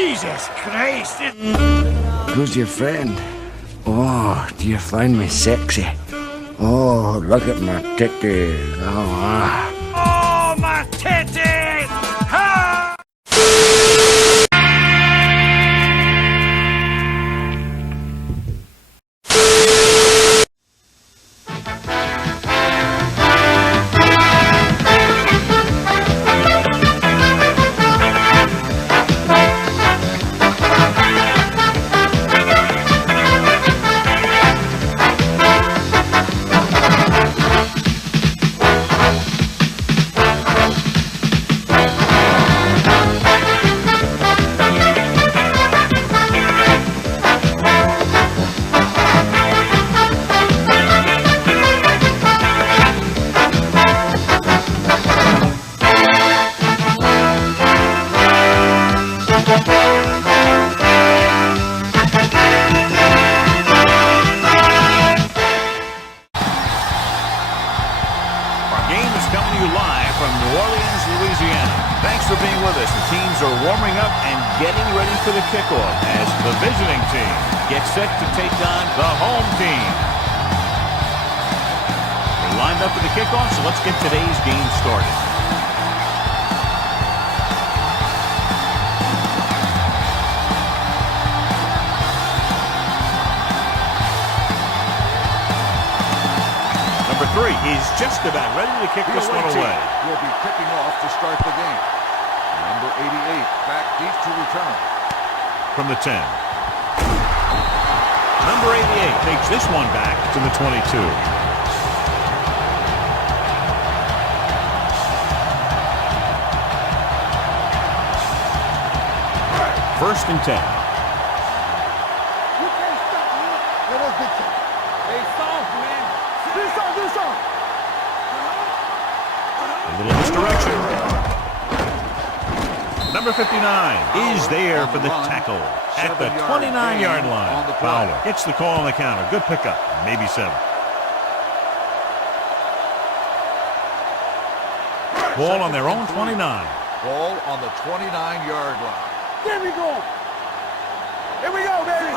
Jesus Christ! Who's your friend? Oh, do you find me sexy? Oh, look at my titties. Oh, my titties! Ha! For the kickoff as the visiting team gets set to take on the home team. They're lined up for the kickoff, so let's get today's game started. Number 3 is just about ready to kick this one away. Will be kicking off to start the game. Number 88 back deep to return. From the 10. Number 88 takes this one back to the 22. First and 10. You can't stop me. Let us get you. Hey, soft, man. Do something. A little misdirection. Number 59 is there for the tackle at the 29-yard line. Fowler gets the call on the counter. Good pickup, maybe 7. Ball on their own 29. Ball on the 29-yard line. There we go! Here we go, baby!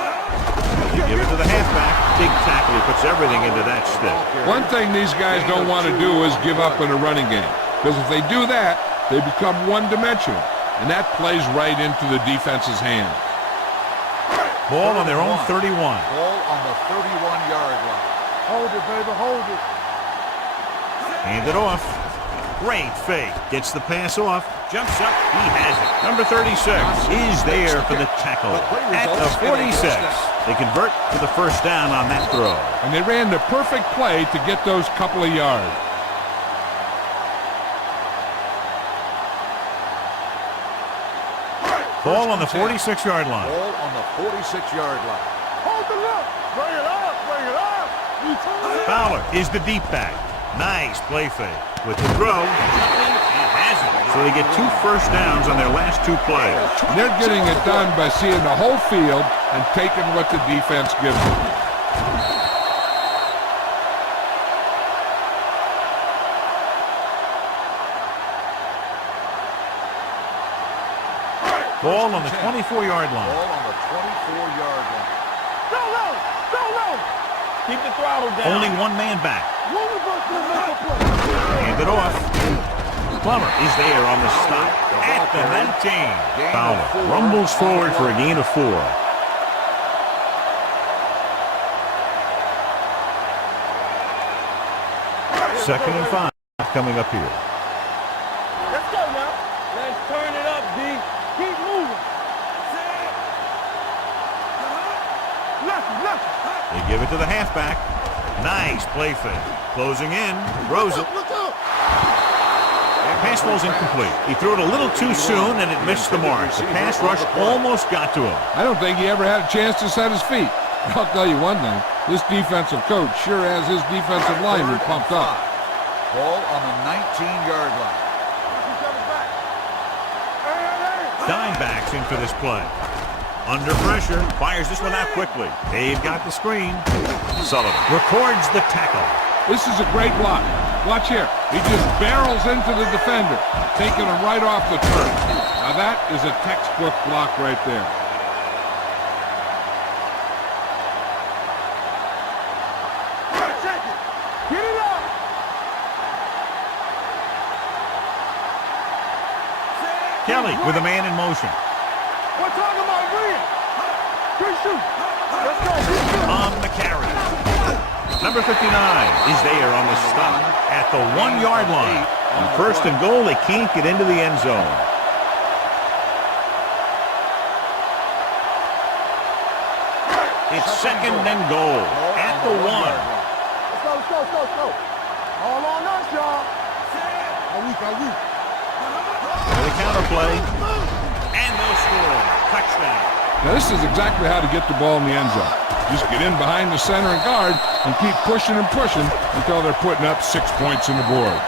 Give it to the halfback. Big tackle. He puts everything into that stick. One thing these guys don't want to do is give up in a running game. Because if they do that, they become one-dimensional. And that plays right into the defense's hand. Ball on their own 31. Ball on the 31-yard line. Hold it, baby, hold it. Hand it off. Great fake. Gets the pass off. Jumps up. He has it. Number 36 is there for the tackle at the 46. They convert to the first down on that throw. And they ran the perfect play to get those couple of yards. Ball on the 46-yard line. Ball on the 46-yard line. Hold the look. Bring it up, bring it up. Fowler is the deep back. Nice play fake. With the throw, he has it. So they get 2 first downs on their last 2 plays. And they're getting it done by seeing the whole field and taking what the defense gives them. Ball on the 24-yard line. Ball on the 24-yard line. Go low, go low. Keep the throttle down. Only one man back. Hand it off. Plummer is there on the stop at the 19. Fowler rumbles forward for a gain of 4. Second and 5 coming up here. Let's go now. Let's turn it up, D. Keep moving. They give it to the halfback. Nice play fake. Closing in. Throws it. Pass ball's incomplete. He threw it a little too soon and it missed the mark. The pass rush almost got to him. I don't think he ever had a chance to set his feet. I'll tell you one thing. This defensive coach sure has his defensive lineman pumped up. Ball on the 19-yard line. Dimebacks in for this play. Under pressure, fires this one out quickly. They've got the screen. Sullivan records the tackle. This is a great block. Watch here. He just barrels into the defender, taking him right off the turf. Now that is a textbook block right there. Get it up. Kelly with a man in motion. We're talking about Green. Good shoot. Let's go. On the carry. Number 59 is there on the stop at the 1-yard line. On first and goal, they can't get into the end zone. It's second and goal at the 1. Let's go. All on us, y'all. Are we? The counter play. And they'll score. Touchdown. Now this is exactly how to get the ball in the end zone. Just get in behind the center and guard and keep pushing and pushing until they're putting up 6 points on the board.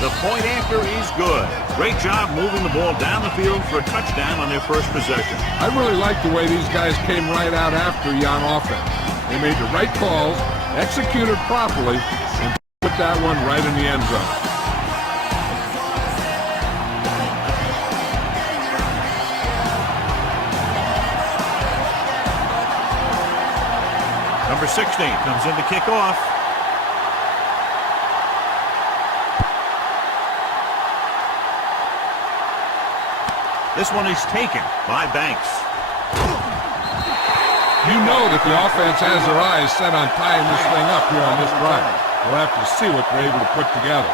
The point after is good. Great job moving the ball down the field for a touchdown on their first possession. I really like the way these guys came right out after you on offense. They made the right calls, executed properly, and put that one right in the end zone. Number 16 comes in to kick off. This one is taken by Banks. You know that the offense has their eyes set on tying this thing up here on this drive. We'll have to see what they're able to put together.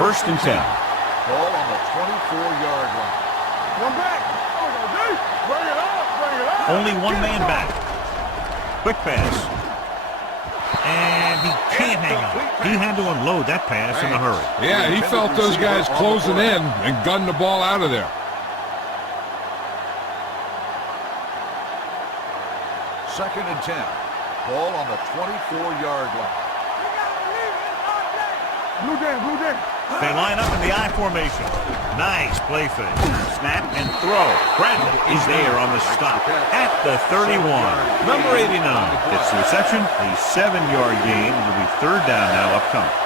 First and 10. Ball on the 24-yard line. One back. Bring it up. Only one man back. Quick pass. And he can't hang on. He had to unload that pass in a hurry. Yeah, he felt those guys closing in and gunned the ball out of there. Second and 10. Ball on the 24-yard line. Blue day. They line up in the I formation. Nice play fake. Snap and throw. Brent is there on the stop at the 31. Number 89 gets the reception. A 7-yard gain. It'll be third down now upcoming.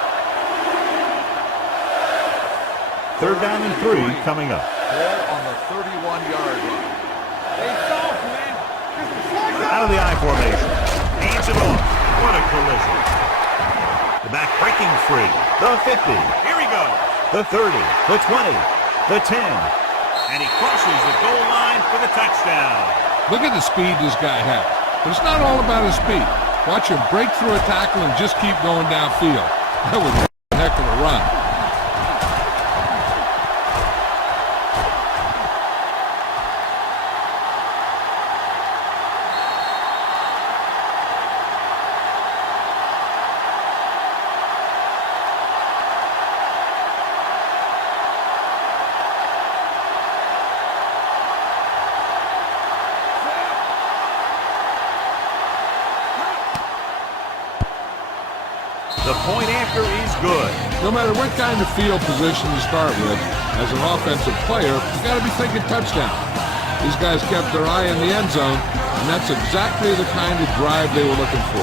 Third down and 3 coming up. Ball on the 31-yard line. Out of the I formation. Hands it off. What a collision. The back breaking free. The 50. Here he goes. The 30. The 20. The 10. And he crosses the goal line for the touchdown. Look at the speed this guy has. But it's not all about his speed. Watch him break through a tackle and just keep going downfield. That was a heck of a run. The point after is good. No matter what kind of field position you start with, as an offensive player, you got to be thinking touchdown. These guys kept their eye in the end zone, and that's exactly the kind of drive they were looking for.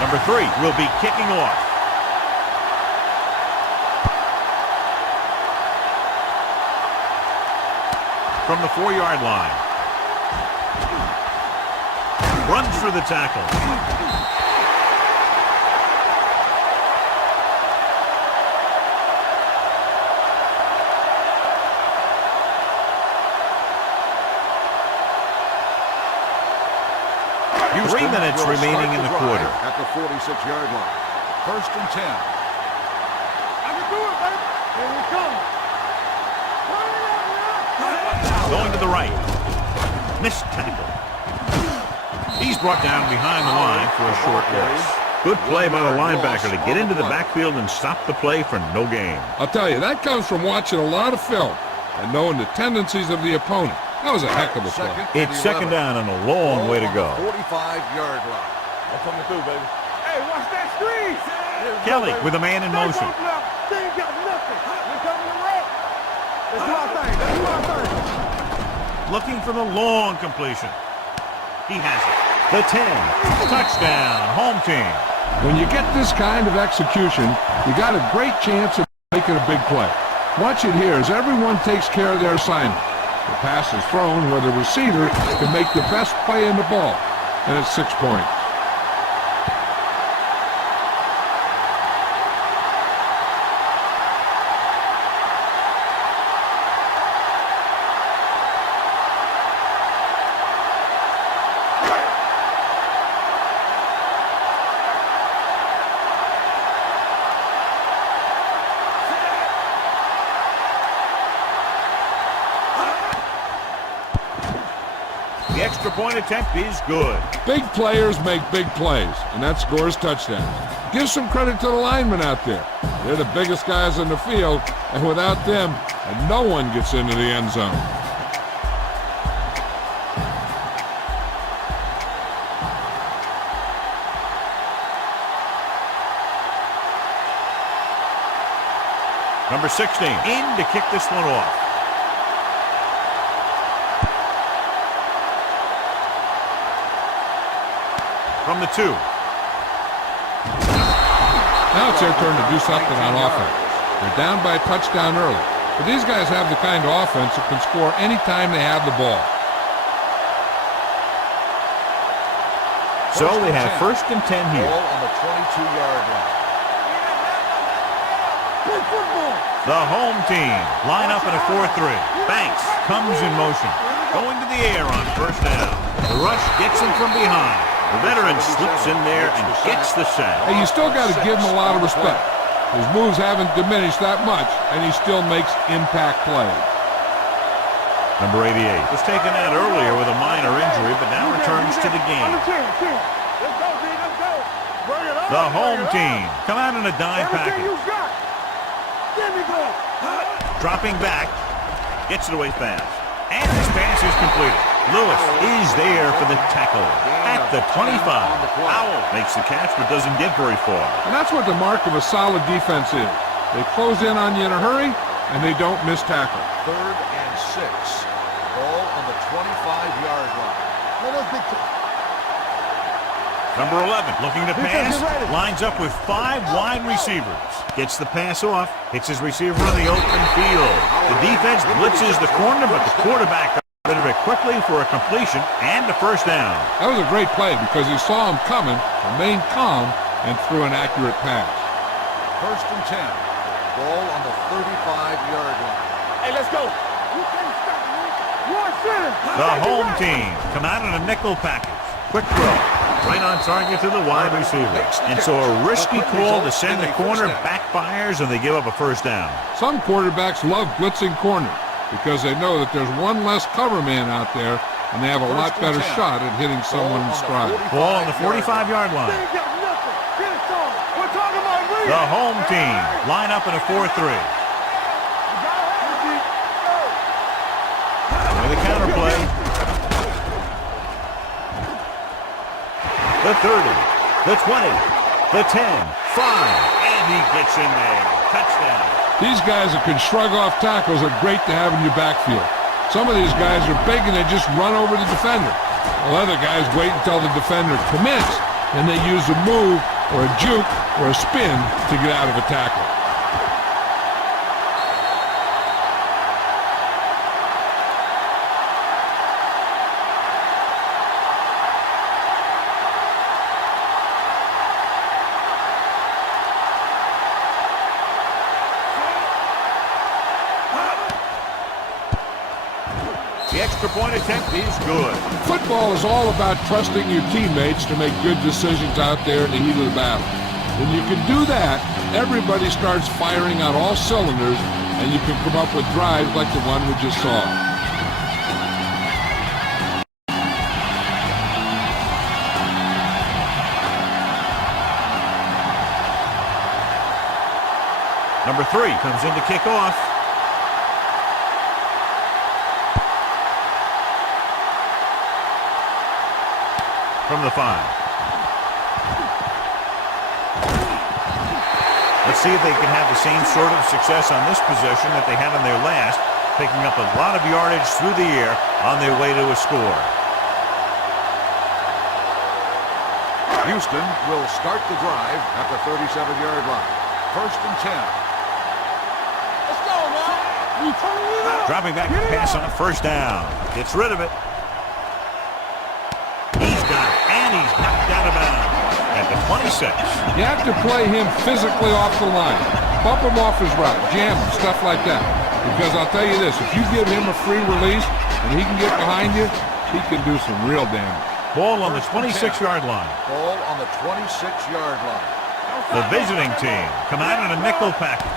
Number 3 will be kicking off. From the 4-yard line. Runs for the tackle. Houston 3 minutes will remaining start in the drive quarter. At the 46-yard line. First and 10. I can do it, baby. Here we come. Going to the right. Missed tackle. He's brought down behind the line for a short loss. Good play by the linebacker to get into the backfield and stop the play for no gain. I'll tell you, that comes from watching a lot of film and knowing the tendencies of the opponent. That was a heck of a play. It's second down and a long way to go. 45-yard line. I'm coming through, baby. Hey, watch that screen. Kelly with a man in motion. They ain't got nothing. We coming to wreck. Let's do our thing. Let's do our thing. Looking for the long completion. He has it. The 10. Touchdown, home team. When you get this kind of execution, you got a great chance of making a big play. Watch it here as everyone takes care of their assignment. The pass is thrown where the receiver can make the best play in the ball, and it's 6 points. The extra point attempt is good. Big players make big plays, and that scores touchdowns. Give some credit to the linemen out there. They're the biggest guys in the field, and without them, no one gets into the end zone. Number 16 in to kick this one off. From the 2. Now it's their turn to do something on offense. They're down by a touchdown early, but these guys have the kind of offense that can score anytime they have the ball. So they have first and 10 here. Ball on the 22-yard line. The home team line up in a 4-3. Banks comes in motion. Going to the air on first down. The rush gets him from behind. The veteran slips in there and gets the sack. Hey, you still got to give him a lot of respect. His moves haven't diminished that much, and he still makes impact plays. Number 88 was taken out earlier with a minor injury, but now returns to the game. The home team come out in a dime package. Dropping back, gets it away fast. And this pass is completed. Lewis is there for the tackle at the 25. Powell makes the catch but doesn't get very far. And that's what the mark of a solid defense is. They close in on you in a hurry, and they don't miss tackle. 3rd and 6. Ball on the 25-yard line. Number 11 looking to pass, lines up with 5 wide receivers. Gets the pass off, hits his receiver in the open field. The defense blitzes the corner, but the quarterback got rid of it quickly for a completion and a first down. That was a great play because he saw him coming, remained calm, and threw an accurate pass. 1st and 10. Ball on the 35-yard line. Hey, let's go. You can't stop me. You're center. The home team come out in a nickel package. Quick throw. Right on target to the wide receiver. And so a risky call to send the corner backfires and they give up a first down. Some quarterbacks love blitzing corners because they know that there's one less cover man out there and they have a lot better shot at hitting someone in stride. Ball on the 45-yard line. The home team line up in a 4-3. With a counter play. The 30, the 20, the 10, 5, and he gets in there. Touchdown. These guys that can shrug off tackles are great to have in your backfield. Some of these guys are big and they just run over the defender. While other guys wait until the defender commits, and they use a move or a juke or a spin to get out of a tackle. The extra point attempt is good. Football is all about trusting your teammates to make good decisions out there in the heat of the battle. When you can do that, everybody starts firing on all cylinders, and you can come up with drives like the one we just saw. Number 3 comes in to kick off. From the 5. Let's see if they can have the same sort of success on this possession that they had on their last, picking up a lot of yardage through the air on their way to a score. Houston will start the drive at the 37-yard line. 1st and 10. Let's go, man. We turning it up. Dropping back to pass on a 1st down. Gets rid of it. He's got it, and he's knocked out of bounds at the 26. You have to play him physically off the line. Bump him off his route, jam him, stuff like that. Because I'll tell you this, if you give him a free release and he can get behind you, he can do some real damage. Ball on the 26-yard line. Ball on the 26-yard line. The visiting team come out in a nickel package.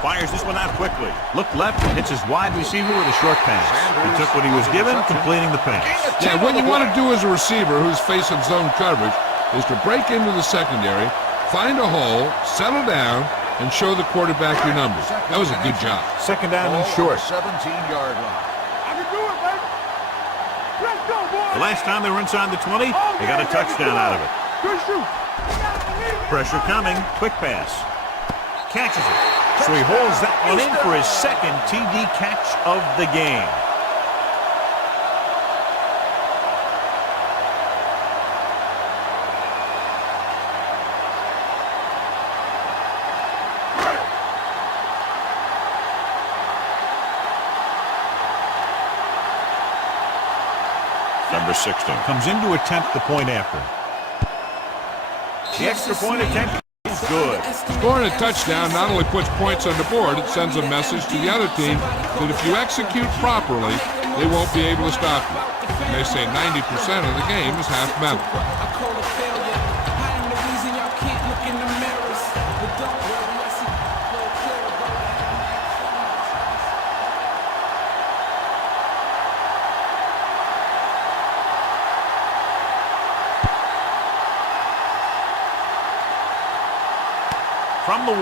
Fires this one out quickly. Look left and hits his wide receiver with a short pass. He took what he was given, completing the pass. Yeah, what you want to do as a receiver who's facing zone coverage is to break into the secondary, find a hole, settle down, and show the quarterback your numbers. That was a good job. 2nd down and short. 17-yard line. I can do it, baby. Let's go, boys. The last time they were inside the 20, they got a touchdown out of it. Good shoot. Pressure coming. Quick pass. Catches it. So he holds that one in for his 2nd TD catch of the game. Number 16 comes in to attempt the point after. The extra point attempt is good. Scoring a touchdown not only puts points on the board, it sends a message to the other team that if you execute properly, they won't be able to stop you. And they say 90% of the game is half mental. From the 1.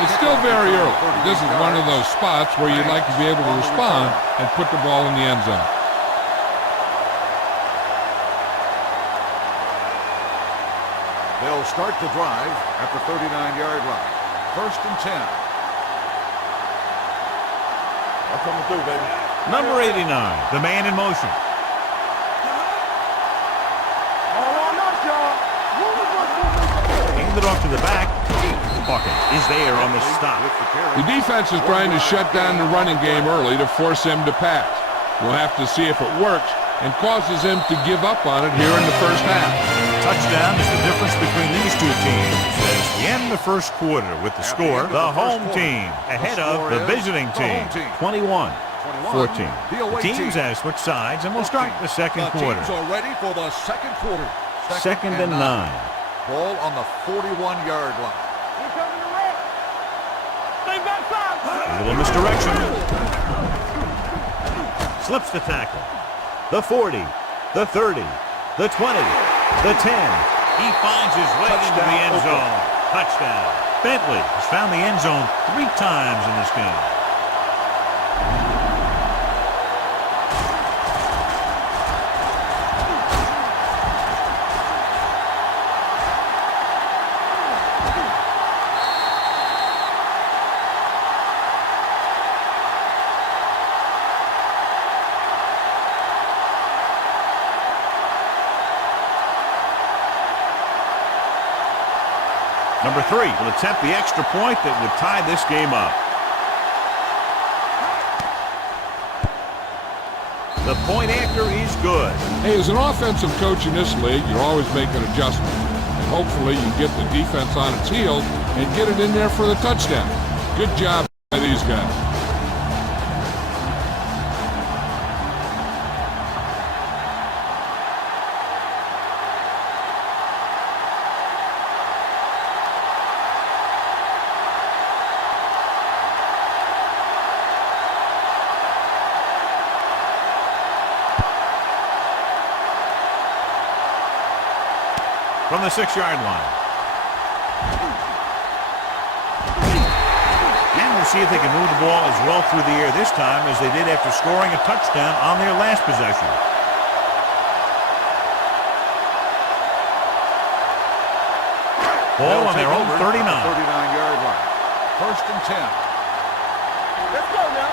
It's still very early. This is one of those spots where you'd like to be able to respond and put the ball in the end zone. They'll start the drive at the 39-yard line. 1st and 10. I'm coming through, baby. Number 89, the man in motion. Handed off to the back. Hawkins is there on the stop. The defense is trying to shut down the running game early to force him to pass. We'll have to see if it works and causes him to give up on it here in the 1st half. Touchdown is the difference between these two teams. As we end the 1st quarter with the score, the home team ahead of the visiting team, 21-14. The teams have switched sides, and we'll start the 2nd quarter. Teams are ready for the 2nd quarter. 2nd and 9. Ball on the 41-yard line. A little misdirection. Slips the tackle. The 40, the 30, the 20, the 10. He finds his way into the end zone. Touchdown. Bentley has found the end zone 3 times in this game. Number 3 will attempt the extra point that would tie this game up. The point after is good. Hey, as an offensive coach in this league, you're always making adjustments. And hopefully you get the defense on its heels and get it in there for the touchdown. Good job by these guys. from the 6-yard line. And we'll see if they can move the ball as well through the air this time as they did after scoring a touchdown on their last possession. Ball on their own 39. 39-yard line. 1st and 10. Let's go now.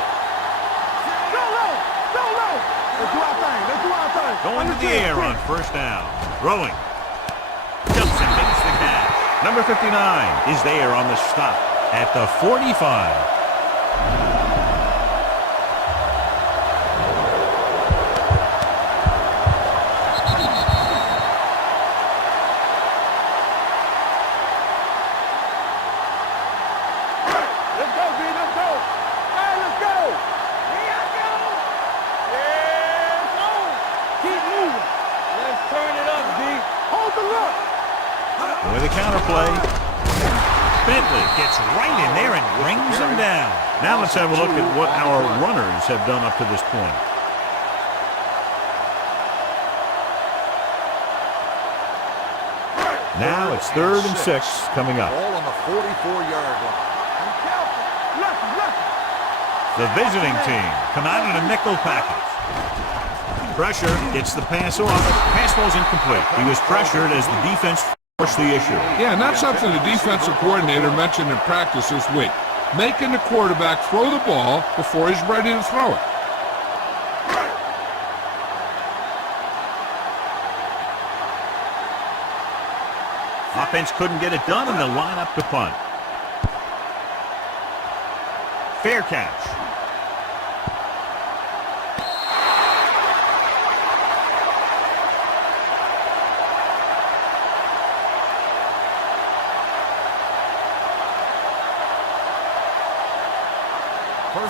Go low. Go low. Let's do our thing. Let's do our thing. Going to the air on 1st down. Throwing. Jumps and makes the catch. Number 59 is there on the stop at the 45. With a counterplay, Bentley gets right in there and brings him down. Now let's have a look at what our runners have done up to this point. Now it's 3rd and 6 coming up. Ball on the 44-yard line. The visiting team come out in a nickel package. Pressure gets the pass off. Pass ball's incomplete. He was pressured as the defense forced the issue. Yeah, and that's something the defensive coordinator mentioned in practice this week. Making the quarterback throw the ball before he's ready to throw it. Offense couldn't get it done, and they'll line up to punt. Fair catch.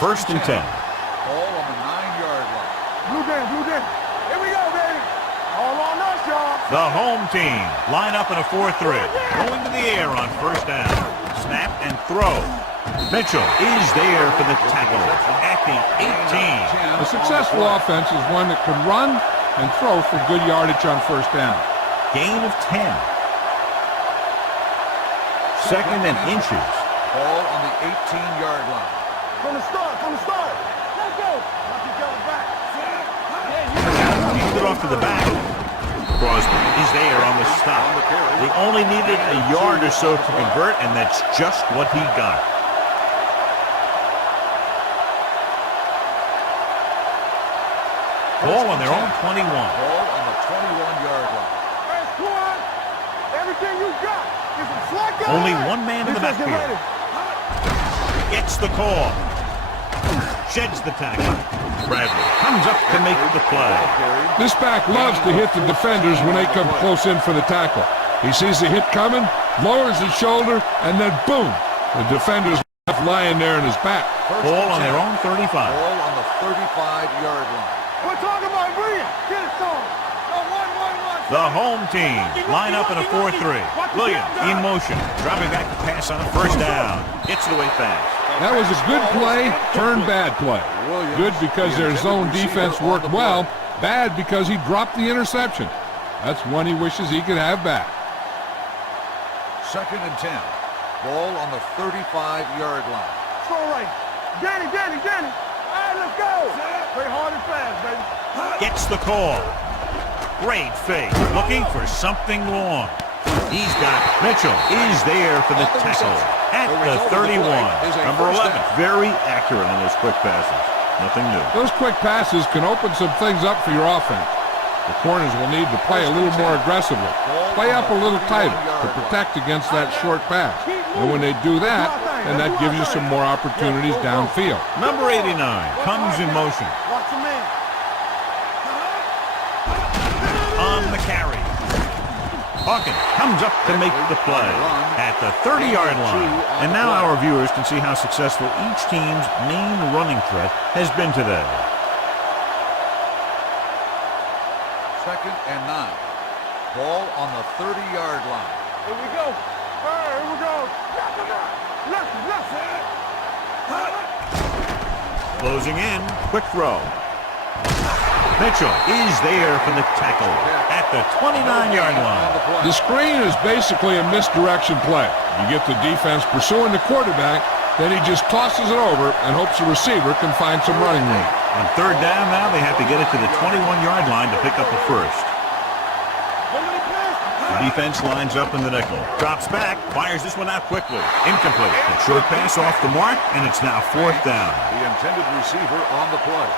First and 10. Ball on the 9-yard line. Blue game, blue game. Here we go, baby. All on us, y'all. The home team line up in a 4-3. Going to the air on 1st down. Snap and throw. Mitchell is there for the tackle at the 18. A successful offense is one that can run and throw for good yardage on 1st down. Gain of 10. 2nd and inches. Ball on the 18-yard line. From the start, Let's go. Watch each other back. Hand it off to the back. Crosby is there on the stop. They only needed a yard or so to convert, and that's just what he got. Ball on their own 21. Ball on the 21-yard line. Hey, squad. Everything you got is a slack guy. Only one man in the backfield. Gets the call. Sheds the tackle. Bradley comes up to make the play. This back loves to hit the defenders when they come close in for the tackle. He sees the hit coming, lowers his shoulder, and then boom, the defender's left lying there in his back. Ball on their own 35. Ball on the 35-yard line. We're talking about Bria. Get it on. The home team line up in a 4-3. Williams in motion, dropping back to pass on a 1st down. Gets it away fast. That was a good play, turned bad play. Good because their zone defense worked well, bad because he dropped the interception. That's one he wishes he could have back. 2nd and 10. Ball on the 35-yard line. Throw right. Danny. All right, let's go. Play hard and fast, baby. Gets the call. Great fake, looking for something long. He's got it. Mitchell is there for the tackle at the 31. Number 11, very accurate on those quick passes. Nothing new. Those quick passes can open some things up for your offense. The corners will need to play a little more aggressively. Play up a little tighter to protect against that short pass. And when they do that, then that gives you some more opportunities downfield. Number 89 comes in motion. Watch the man. On the carry. Hawkins comes up to make the play at the 30-yard line. And now our viewers can see how successful each team's main running threat has been today. 2nd and 9. Ball on the 30-yard line. Here we go. Here we go. Left. Closing in, quick throw. Mitchell is there for the tackle at the 29-yard line. The screen is basically a misdirection play. You get the defense pursuing the quarterback, then he just tosses it over and hopes the receiver can find some running room. On third down now, they have to get it to the 21-yard line to pick up the first. The defense lines up in the nickel. Drops back, fires this one out quickly. Incomplete. A short pass off the mark, and it's now fourth down. The intended receiver on the play.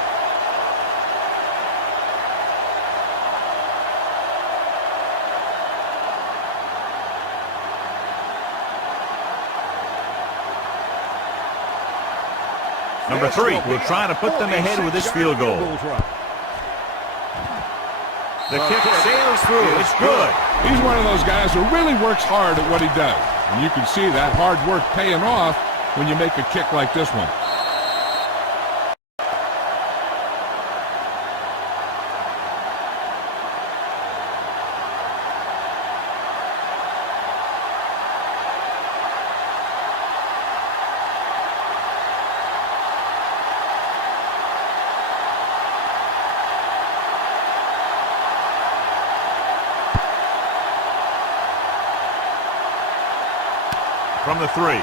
Number 3 will try to put them ahead with this field goal. The kick sails through. It's good. He's one of those guys who really works hard at what he does. And you can see that hard work paying off when you make a kick like this one. From the 3.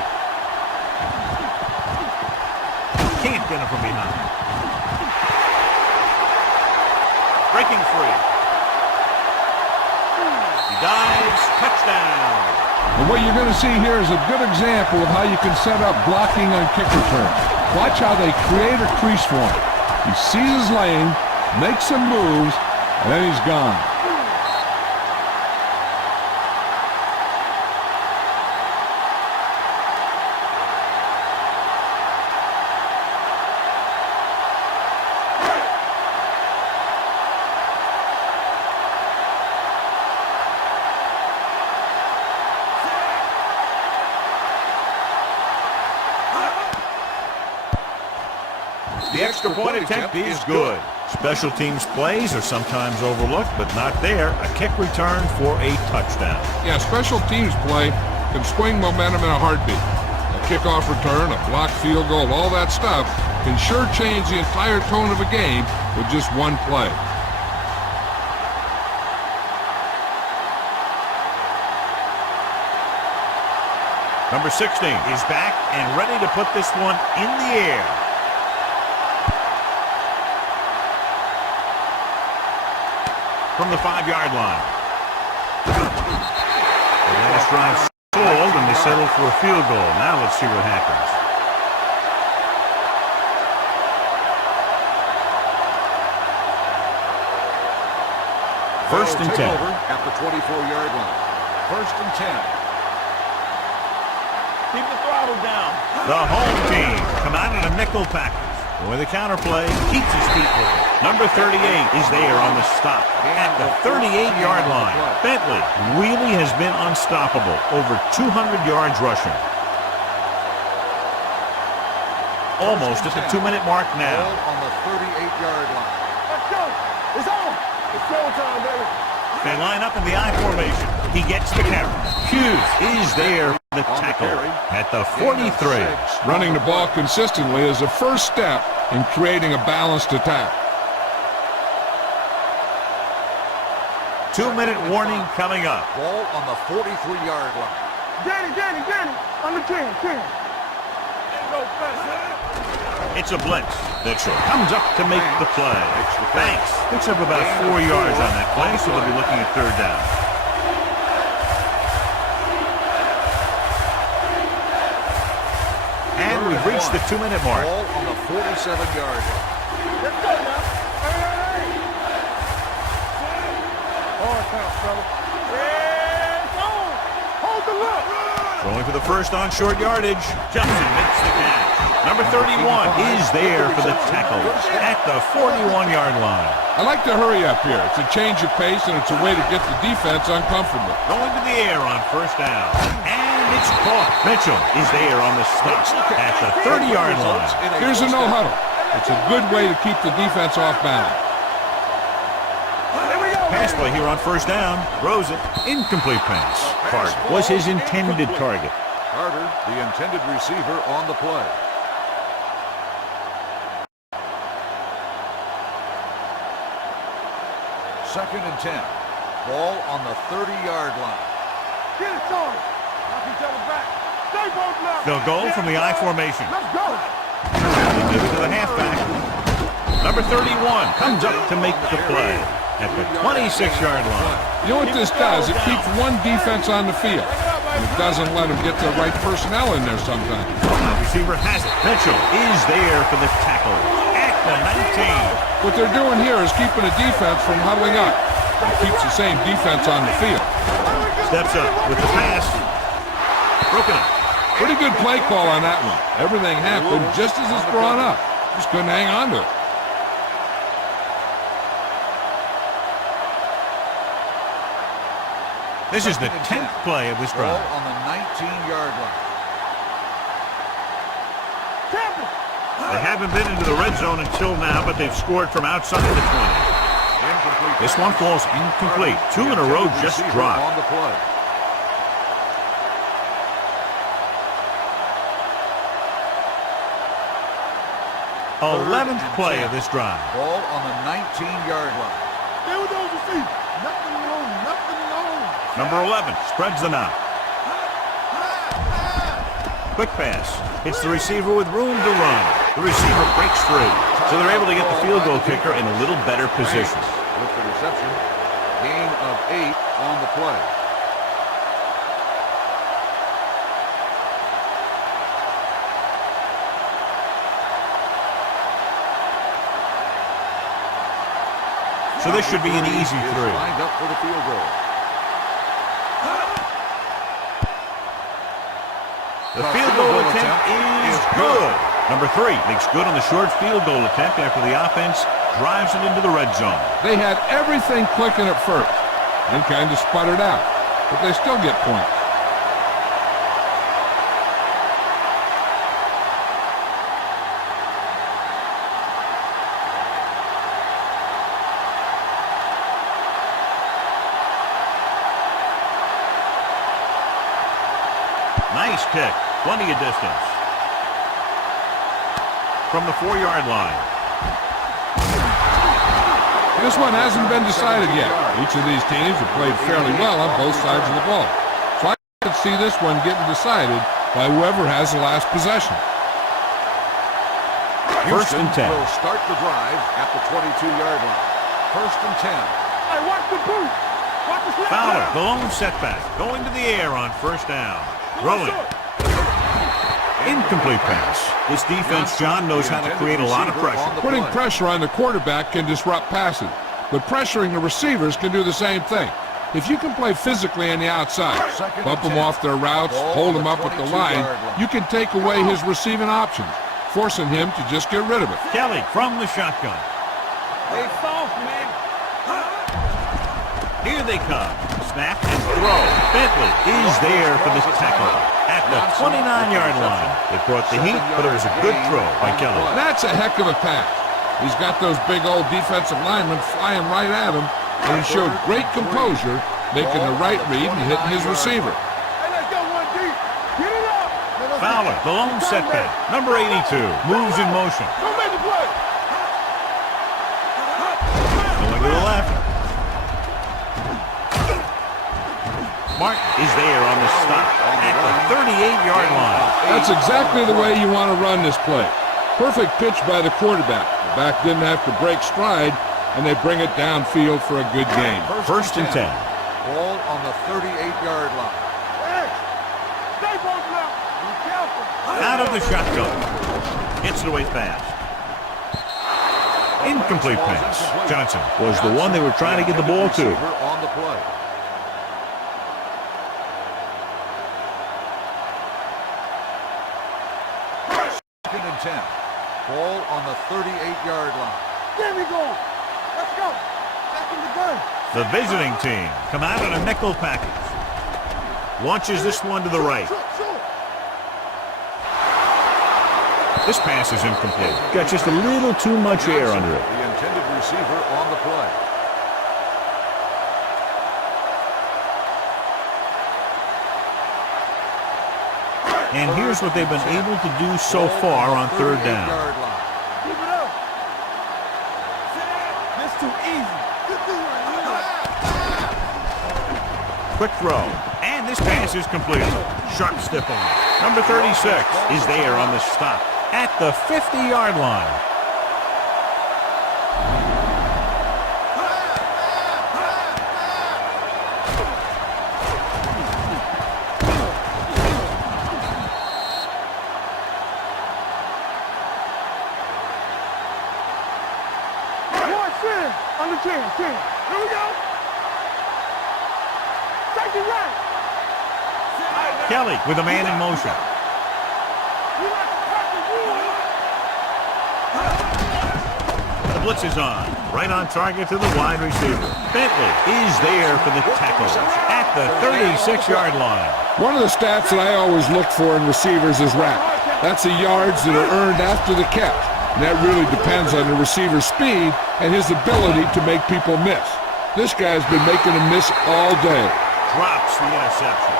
Can't get him from behind. Breaking free. He dives. Touchdown. And what you're going to see here is a good example of how you can set up blocking on kick returns. Watch how they create a crease for him. He sees his lane, makes some moves, and then he's gone. The extra point attempt is good. Special teams plays are sometimes overlooked, but not there. A kick return for a touchdown. Yeah, special teams play can swing momentum in a heartbeat. A kickoff return, a blocked field goal, all that stuff can sure change the entire tone of a game with just one play. Number 16 is back and ready to put this one in the air. From the 5-yard line. The last drive stalled and they settled for a field goal. Now let's see what happens. First and 10. At the 24-yard line. First and 10. Keep the throttle down. The home team come out in a nickel package. With a counterplay, keeps his feet moving. Number 38 is there on the stop at the 38-yard line. Bentley really has been unstoppable. Over 200 yards rushing. Almost at the 2-minute mark now. On the 38-yard line. Let's go. It's on. It's showtime, baby. They line up in the I formation. He gets the carry. Hughes is there for the tackle at the 43. Running the ball consistently is the first step in creating a balanced attack. 2-minute warning coming up. Ball on the 43-yard line. Danny. On the 10. It's a blitz. Mitchell comes up to make the play. Banks picks up about 4 yards on that play, so they'll be looking at third down. And we've reached the 2-minute mark. Ball on the 47-yard line. Let's go now. Hey. Hard count, fella. Yeah, it's on. Hold the look. Going for the first on short yardage. Johnson makes the catch. Number 31 is there for the tackle at the 41-yard line. I like to hurry up here. It's a change of pace, and it's a way to get the defense uncomfortable. Going to the air on first down. And it's caught. Mitchell is there on the stop at the 30-yard line. Here's a no huddle. It's a good way to keep the defense off balance. Pass play here on first down. Throws it. Incomplete pass. Carter was his intended target. Carter, the intended receiver on the play. 2nd and 10. Ball on the 30-yard line. Get it, Tony. Knock each other back. Stay both left. They'll go from the I formation. Let's go. They give it to the halfback. Number 31 comes up to make the play at the 26-yard line. You know what this does? It keeps one defense on the field. And it doesn't let them get the right personnel in there sometimes. The receiver has it. Mitchell is there for the tackle at the 19. What they're doing here is keeping the defense from huddling up. It keeps the same defense on the field. Steps up with the pass. Broken up. Pretty good play call on that one. Everything happened just as it's drawn up. Just couldn't hang on to it. This is the 10th play of this drive. Ball on the 19-yard line. They haven't been into the red zone until now, but they've scored from outside the 20. This one falls incomplete. 2 in a row just dropped. On the play. Eleventh play of this drive. Ball on the 19-yard line. Stay with those receivers. Nothing wrong. Nothing wrong. Number 11 spreads them out. Quick pass. Hits the receiver with room to run. The receiver breaks free. So they're able to get the field goal kicker in a little better position. With the reception. Gain of 8 on the play. So this should be an easy three. Lined up for the field goal. The field goal attempt is good. Number 3 makes good on the short field goal attempt after the offense drives it into the red zone. They had everything clicking at first and kind of sputtered out, but they still get points. Nice kick. Plenty of distance. From the 4-yard line. This one hasn't been decided yet. Each of these teams have played fairly well on both sides of the ball. So I could see this one getting decided by whoever has the last possession. First and 10. Will start the drive at the 22-yard line. First and 10. Hey, watch the boot. Watch the slap. Fowler, the lone setback. Going to the air on first down. Throwing. Incomplete pass. This defense, John, knows how to create a lot of pressure. Putting pressure on the quarterback can disrupt passing, but pressuring the receivers can do the same thing. If you can play physically on the outside, bump them off their routes, hold them up at the line, you can take away his receiving options, forcing him to just get rid of it. Kelly from the shotgun. Hey, soft, man. Here they come. Snap and throw. Bentley is there for the tackle at the 29-yard line. It brought the heat, but it was a good throw by Kelly. That's a heck of a pass. He's got those big old defensive linemen flying right at him, and he showed great composure, making the right read and hitting his receiver. Hey, let's go one deep. Get it up. Fowler, the lone setback. Number 82 moves in motion. Go make a play. Going to the left. Martin is there on the stop at the 38-yard line. That's exactly the way you want to run this play. Perfect pitch by the quarterback. The back didn't have to break stride, and they bring it downfield for a good gain. First and 10. Ball on the 38-yard line. Hey, stay both left. Be careful. Out of the shotgun. Gets it away fast. Incomplete pass. Johnson was the one they were trying to get the ball to. On the play. Second and 10. Ball on the 38-yard line. There we go. Let's go. Back in the gun. The visiting team come out in a nickel package. Launches this one to the right. This pass is incomplete. Got just a little too much air under it. The intended receiver on the play. And here's what they've been able to do so far on third down. Keep it up. That's too easy. Good thing right here. quick throw. And this pass is completed. Sharp stiff on it. Number 36 is there on the stop at the 50-yard line. Under 10. Here we go. Take it right. Kelly with a man in motion. The blitz is on. Right on target to the wide receiver. Bentley is there for the tackle at the 36-yard line. One of the stats that I always look for in receivers is RAP. That's the yards that are earned after the catch. And that really depends on the receiver's speed and his ability to make people miss. This guy's been making them miss all day. Drops the interception.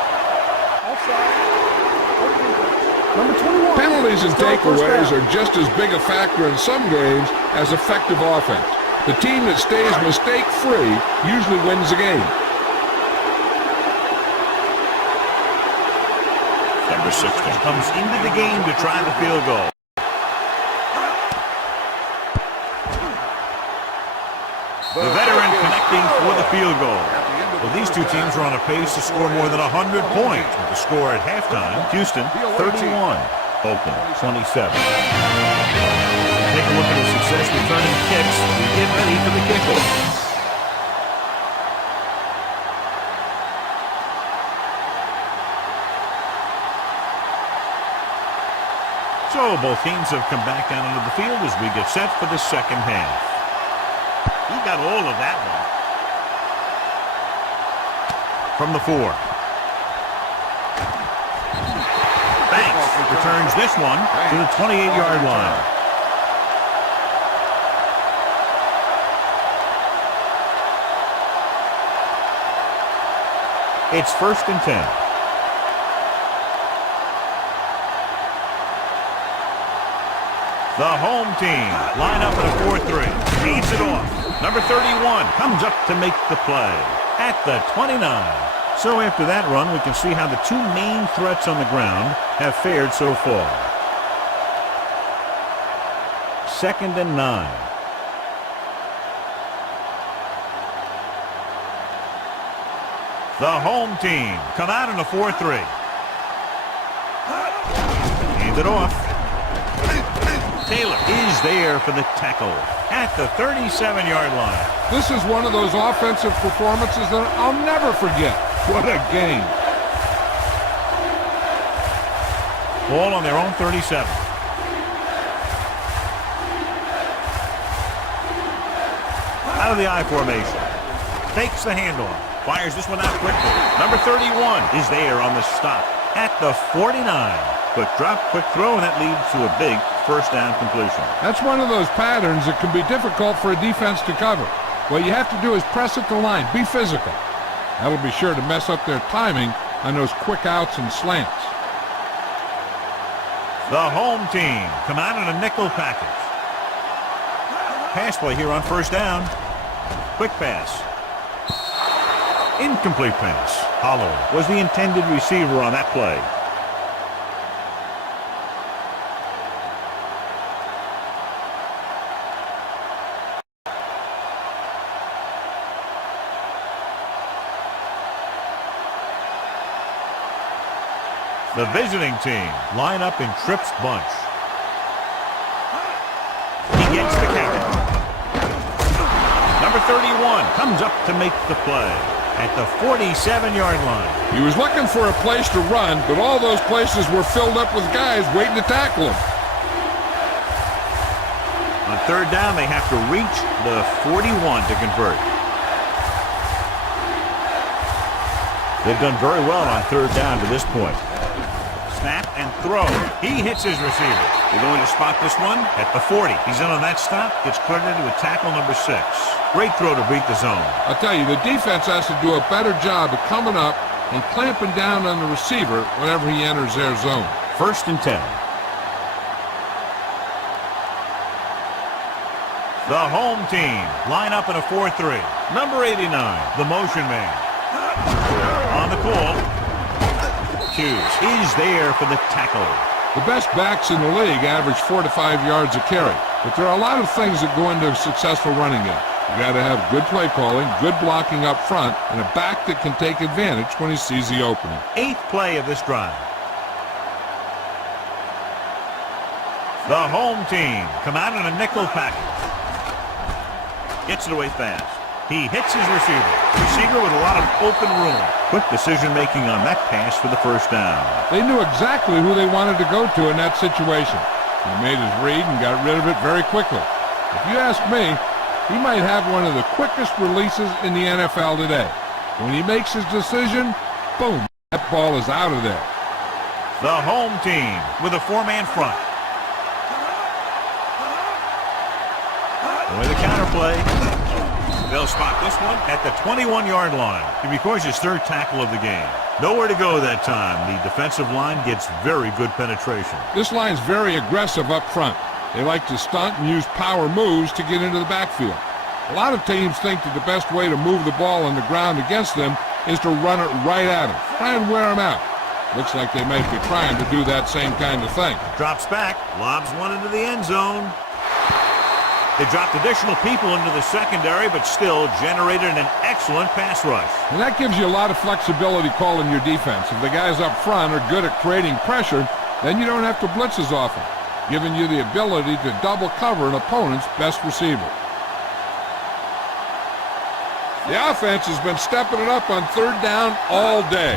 Penalties and takeaways are just as big a factor in some games as effective offense. The team that stays mistake-free usually wins the game. Number 60 comes into the game to try the field goal. The veteran connecting for the field goal. Well, these two teams are on a pace to score more than 100 points. With the score at halftime, Houston 31, Oakland 27. Take a look at the success returning kicks. We get ready for the kickoff. So both teams have come back down into the field as we get set for the second half. He got all of that one. From the 4. Banks returns this one to the 28-yard line. It's 1st and 10. The home team line up in a 4-3. Feeds it off. Number 31 comes up to make the play at the 29. So after that run, we can see how the two main threats on the ground have fared so far. 2nd and 9. The home team come out in a 4-3. Hand it off. Taylor is there for the tackle at the 37-yard line. This is one of those offensive performances that I'll never forget. What a game. Ball on their own 37. Out of the I formation. Takes the handoff. Fires this one out quickly. Number 31 is there on the stop at the 49. Quick drop, quick throw, and that leads to a big first down completion. That's one of those patterns that can be difficult for a defense to cover. What you have to do is press at the line, be physical. That'll be sure to mess up their timing on those quick outs and slants. The home team come out in a nickel package. Pass play here on first down. Quick pass. Incomplete pass. Holloway was the intended receiver on that play. The visiting team line up in Tripp's bunch. He gets the carry. Number 31 comes up to make the play at the 47-yard line. He was looking for a place to run, but all those places were filled up with guys waiting to tackle him. On third down, they have to reach the 41 to convert. They've done very well on third down to this point. Snap and throw. He hits his receiver. They're going to spot this one at the 40. He's in on that stop. Gets credited with tackle number 6. Great throw to beat the zone. I'll tell you, the defense has to do a better job of coming up and clamping down on the receiver whenever he enters their zone. 1st and 10. The home team line up in a 4-3. Number 89, the motion man. On the call. Hughes is there for the tackle. The best backs in the league average 4 to 5 yards a carry, but there are a lot of things that go into a successful running game. You got to have good play calling, good blocking up front, and a back that can take advantage when he sees the opening. 8th play of this drive. The home team come out in a nickel package. Gets it away fast. He hits his receiver. Receiver with a lot of open room. Quick decision-making on that pass for the first down. They knew exactly who they wanted to go to in that situation. He made his read and got rid of it very quickly. If you ask me, he might have one of the quickest releases in the NFL today. When he makes his decision, boom, that ball is out of there. The home team with a 4-man front. With a counterplay. They'll spot this one at the 21-yard line. He records his 3rd tackle of the game. Nowhere to go that time. The defensive line gets very good penetration. This line's very aggressive up front. They like to stunt and use power moves to get into the backfield. A lot of teams think that the best way to move the ball on the ground against them is to run it right at them. Try and wear them out. Looks like they might be trying to do that same kind of thing. Drops back, lobs one into the end zone. They dropped additional people into the secondary, but still generated an excellent pass rush. And that gives you a lot of flexibility calling your defense. If the guys up front are good at creating pressure, then you don't have to blitz as often, giving you the ability to double cover an opponent's best receiver. The offense has been stepping it up on 3rd down all day.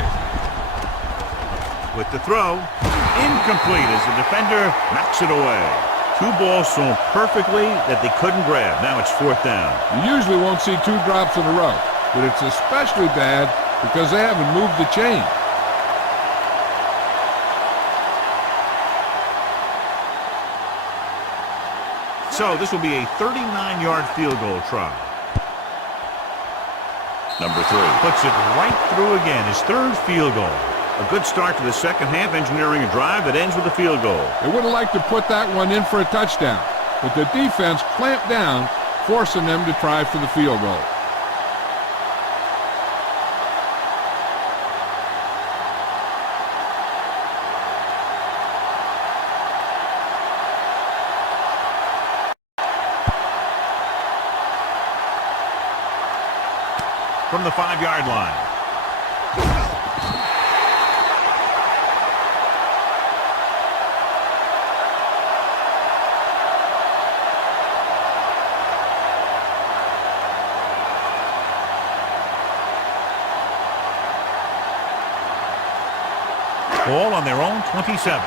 With the throw, incomplete as the defender knocks it away. 2 balls thrown perfectly that they couldn't grab. Now it's 4th down. You usually won't see 2 drops in a row, but it's especially bad because they haven't moved the chain. So this will be a 39-yard field goal try. Number 3 puts it right through again. His 3rd field goal. A good start to the second half, engineering a drive that ends with a field goal. They would have liked to put that one in for a touchdown, but the defense clamped down, forcing them to try for the field goal. From the 5-yard line. Ball on their own 27.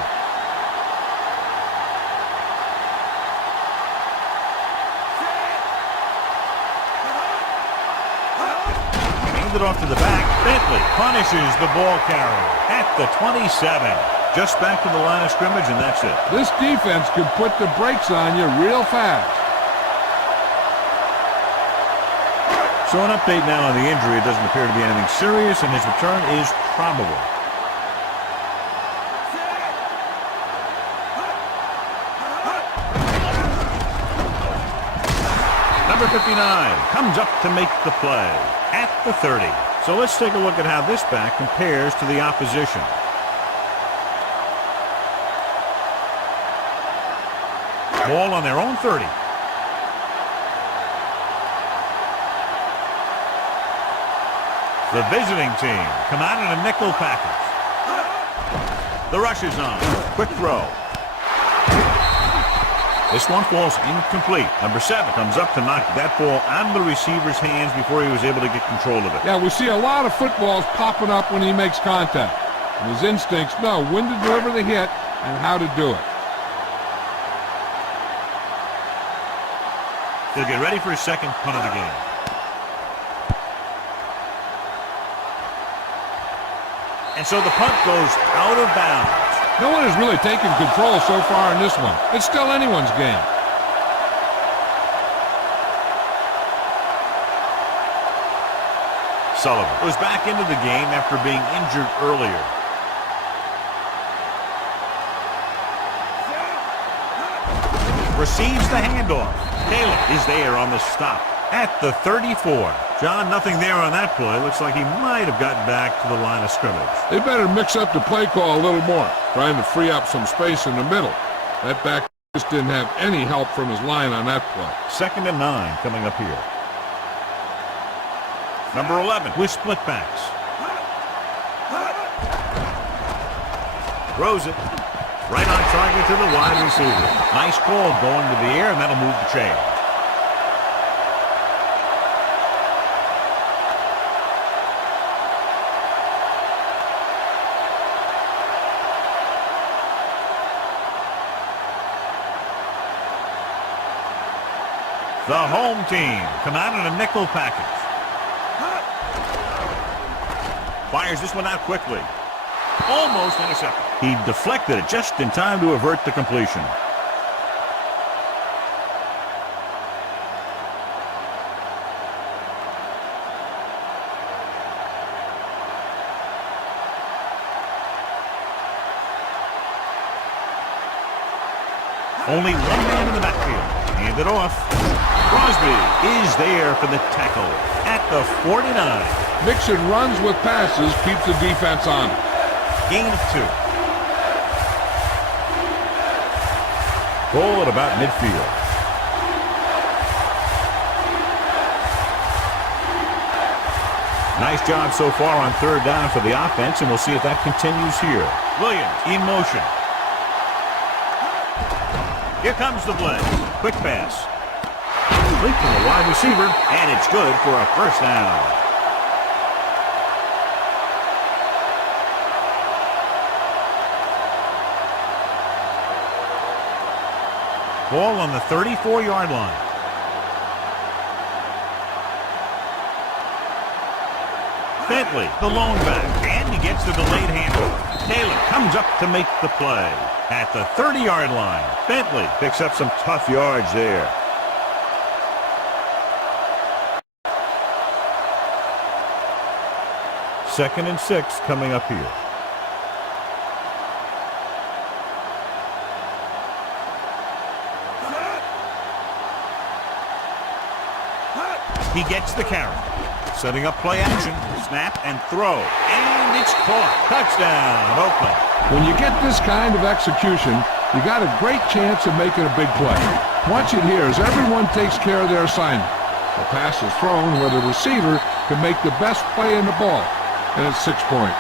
Handed off to the back. Bentley punishes the ball carrier at the 27. Just back to the line of scrimmage, and that's it. This defense can put the brakes on you real fast. So an update now on the injury. It doesn't appear to be anything serious, and his return is probable. Number 59 comes up to make the play at the 30. So let's take a look at how this back compares to the opposition. Ball on their own 30. The visiting team come out in a nickel package. The rush is on. Quick throw. This one falls incomplete. Number 7 comes up to knock that ball out of the receiver's hands before he was able to get control of it. Yeah, we see a lot of footballs popping up when he makes contact. And his instincts know when to deliver the hit and how to do it. He'll get ready for his second punt of the game. And so the punt goes out of bounds. No one has really taken control so far in this one. It's still anyone's game. Sullivan was back into the game after being injured earlier. Receives the handoff. Taylor is there on the stop at the 34. John, nothing there on that play. Looks like he might have gotten back to the line of scrimmage. They better mix up the play call a little more, trying to free up some space in the middle. That back just didn't have any help from his line on that play. 2nd and 9 coming up here. Number 11 with split backs. Throws it. Right on target to the wide receiver. Nice call going to the air, and that'll move the chain. The home team come out in a nickel package. Fires this one out quickly. Almost intercepted. He deflected it just in time to avert the completion. Only one man in the backfield. Hand it off. Crosby is there for the tackle at the 49. Mixing runs with passes keeps the defense on. Gain of 2. Goal at about midfield. Nice job so far on 3rd down for the offense, and we'll see if that continues here. Williams in motion. Here comes the blitz. Quick pass. Complete to the wide receiver, and it's good for a 1st down. Ball on the 34-yard line. Bentley, the lone back, and he gets the delayed handoff. Taylor comes up to make the play at the 30-yard line. Bentley picks up some tough yards there. Second and 6 coming up here. He gets the carry. Setting up play action. Snap and throw. And it's caught. Touchdown, Oakland. When you get this kind of execution, you got a great chance of making a big play. Watch it here as everyone takes care of their assignment. The pass is thrown where the receiver can make the best play in the ball. And it's 6 points.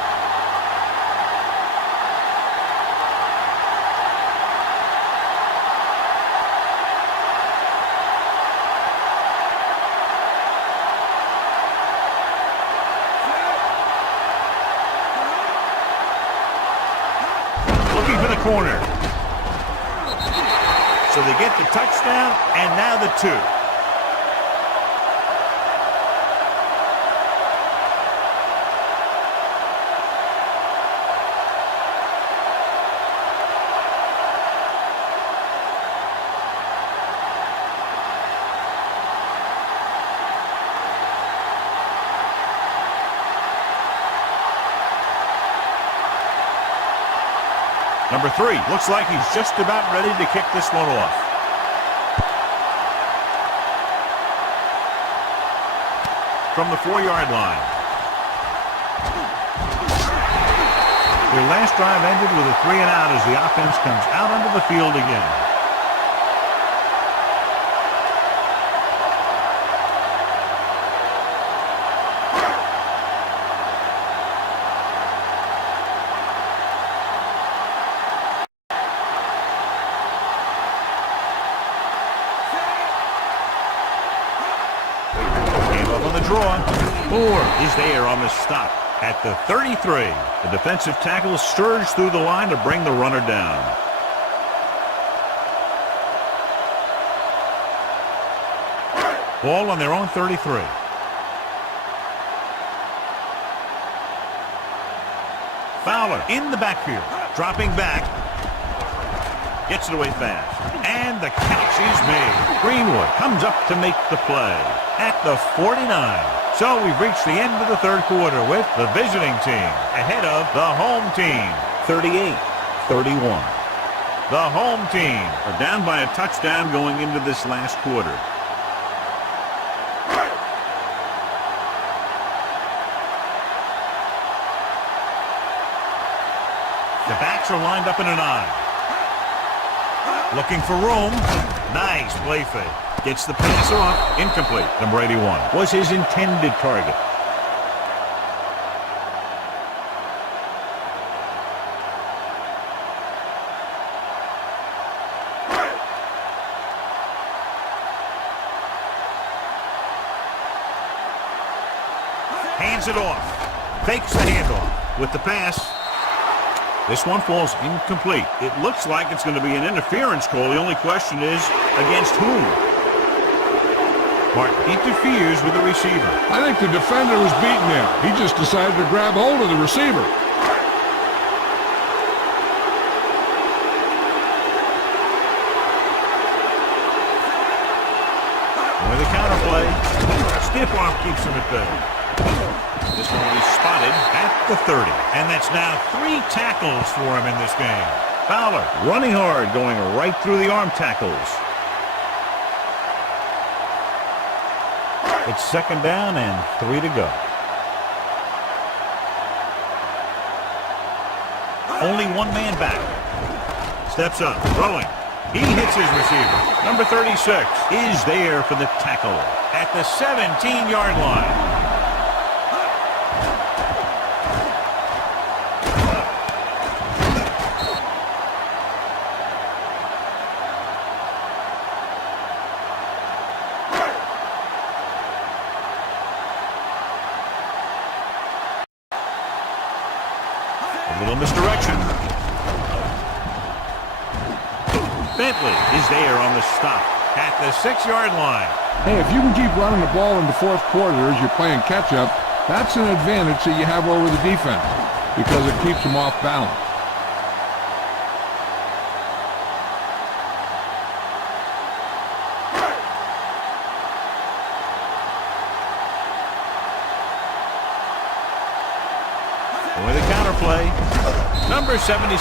Corner. So they get the touchdown, and now the 2. Number 3, looks like he's just about ready to kick this one off. From the 4-yard line. Their last drive ended with a 3 and out as the offense comes out onto the field again. Draw. Moore is there on the stop at the 33. The defensive tackle surged through the line to bring the runner down. Ball on their own 33. Fowler in the backfield, dropping back. Gets it away fast. And the catch is made. Greenwood comes up to make the play at the 49. So we've reached the end of the 3rd quarter with the visiting team ahead of the home team, 38-31. The home team are down by a touchdown going into this last quarter. backs are lined up in an I. Looking for room. Nice play fake. Gets the pass off. Incomplete. Number 81 was his intended target. Hands it off. Fakes the handoff with the pass. This one falls incomplete. It looks like it's going to be an interference call. The only question is, against whom? Martin interferes with the receiver. I think the defender was beaten there. He just decided to grab hold of the receiver. With a counter play. Stiff arm keeps him at bay. This one will be spotted at the 30. And that's now 3 tackles for him in this game. Fowler running hard, going right through the arm tackles. It's second down and 3 to go. Only one man back. Steps up, throwing. He hits his receiver. Number 36 is there for the tackle at the 17-yard line. A little misdirection. Bentley is there on the stop at the 6-yard line. Hey, if you can keep running the ball in the fourth quarter as you're playing catch-up, that's an advantage that you have over the defense because it keeps them off balance. With a counter play, number 77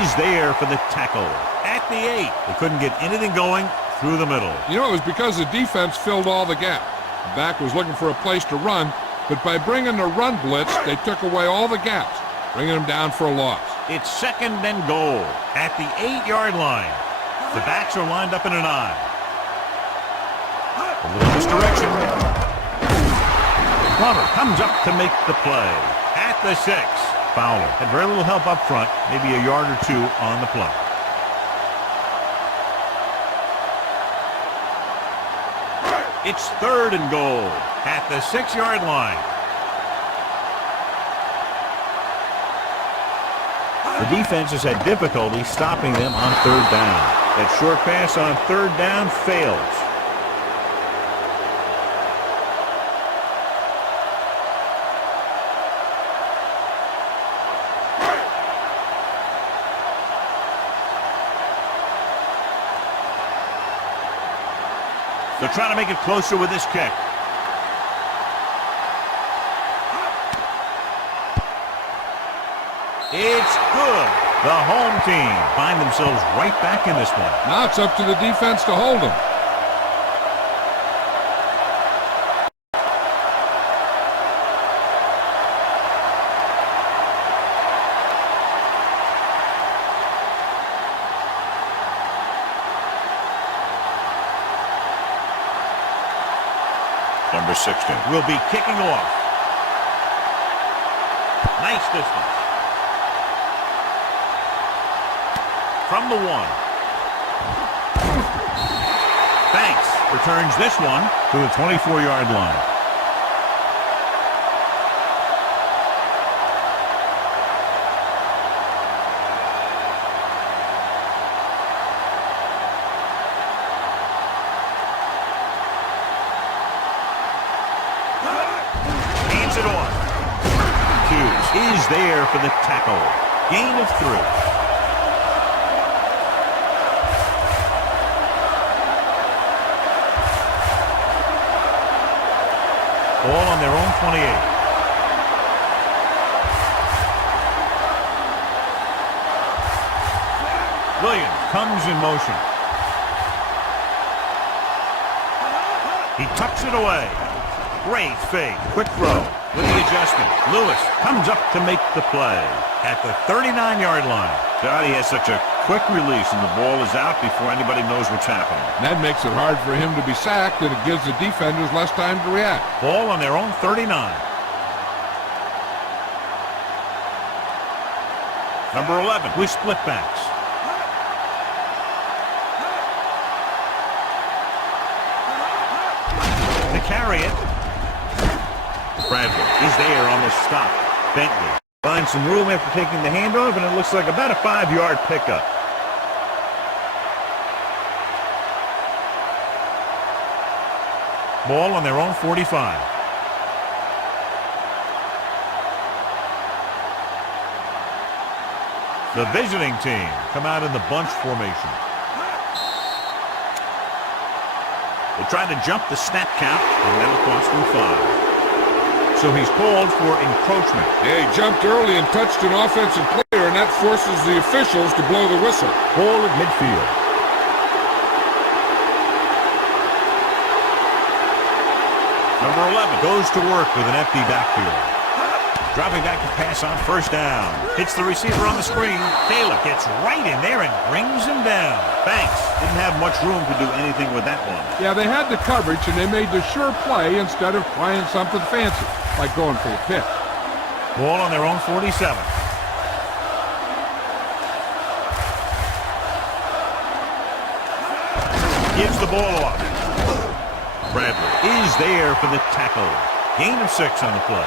is there for the tackle at the 8. They couldn't get anything going through the middle. You know, it was because the defense filled all the gaps. The back was looking for a place to run, but by bringing the run blitz, they took away all the gaps, bringing them down for a loss. It's second and goal at the 8-yard line. The backs are lined up in an I. A little misdirection. Plummer comes up to make the play at the 6. Fowler had very little help up front, maybe a yard or two on the play. It's third and goal at the 6-yard line. The defense has had difficulty stopping them on third down. That short pass on third down fails. They're trying to make it closer with this kick. It's good. The home team find themselves right back in this one. Now it's up to the defense to hold them. Number 16 will be kicking off. Nice distance. From the 1. Banks returns this one to the 24-yard line. Hands it off. Hughes is there for the tackle. Gain of 3. All on their own 28. Williams comes in motion. He tucks it away. Great fake. Quick throw with the adjustment. Lewis comes up to make the play at the 39-yard line. God, he has such a quick release, and the ball is out before anybody knows what's happening. And that makes it hard for him to be sacked, and it gives the defenders less time to react. Ball on their own 39. Number 11 with split backs. To carry it. Bradley is there on the stop. Bentley finds some room after taking the handoff, and it looks like about a 5-yard pickup. Ball on their own 45. The visiting team come out in the bunch formation. They try to jump the snap count, and that'll cost them 5. So he's called for encroachment. Yeah, he jumped early and touched an offensive player, and that forces the officials to blow the whistle. Ball at midfield. Number 11 goes to work with an empty backfield. Dropping back to pass on first down. Hits the receiver on the screen. Taylor gets right in there and brings him down. Banks didn't have much room to do anything with that one. Yeah, they had the coverage, and they made the sure play instead of trying something fancy, like going for a pick. Ball on their own 47. Gives the ball off. Bradley is there for the tackle. Gain of 6 on the play.